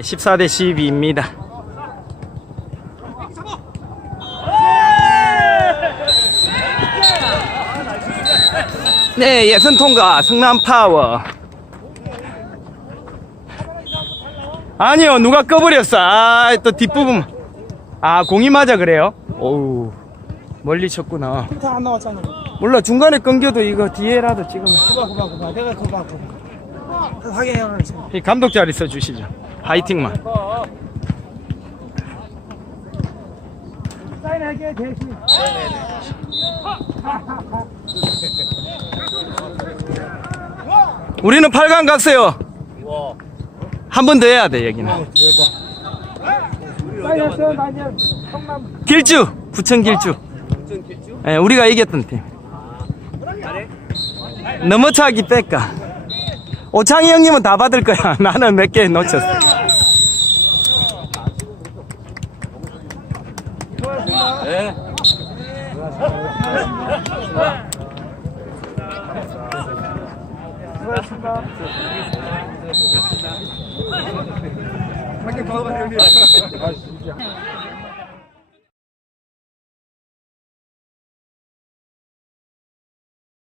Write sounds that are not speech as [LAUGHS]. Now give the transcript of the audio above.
14대 12입니다. 네, 예선 통과 성남 파워. 아니요, 누가 꺼버렸어. 아, 또 뒷부분. 아, 공이 맞아 그래요? 오우, 멀리 쳤구나. 다안 나왔잖아. 몰라, 중간에 끊겨도 이거 뒤에라도 찍으면. 그봐 그봐 그봐. 내가 그봐. 확인해라. 이 감독 자리 써주시죠. 화이팅만. 사인하게 대신. 우리는 8강 갔어요. 한 번 더 해야 돼, 여기는. 나 성남. 길주! 부천 길주. 예, 우리가 이겼던 팀. 넘어차기 뺄까? 오창희 형님은 다 받을 거야. [LAUGHS] 나는 몇 개 놓쳤어. 수고하셨습니다. 한개 더, 형님.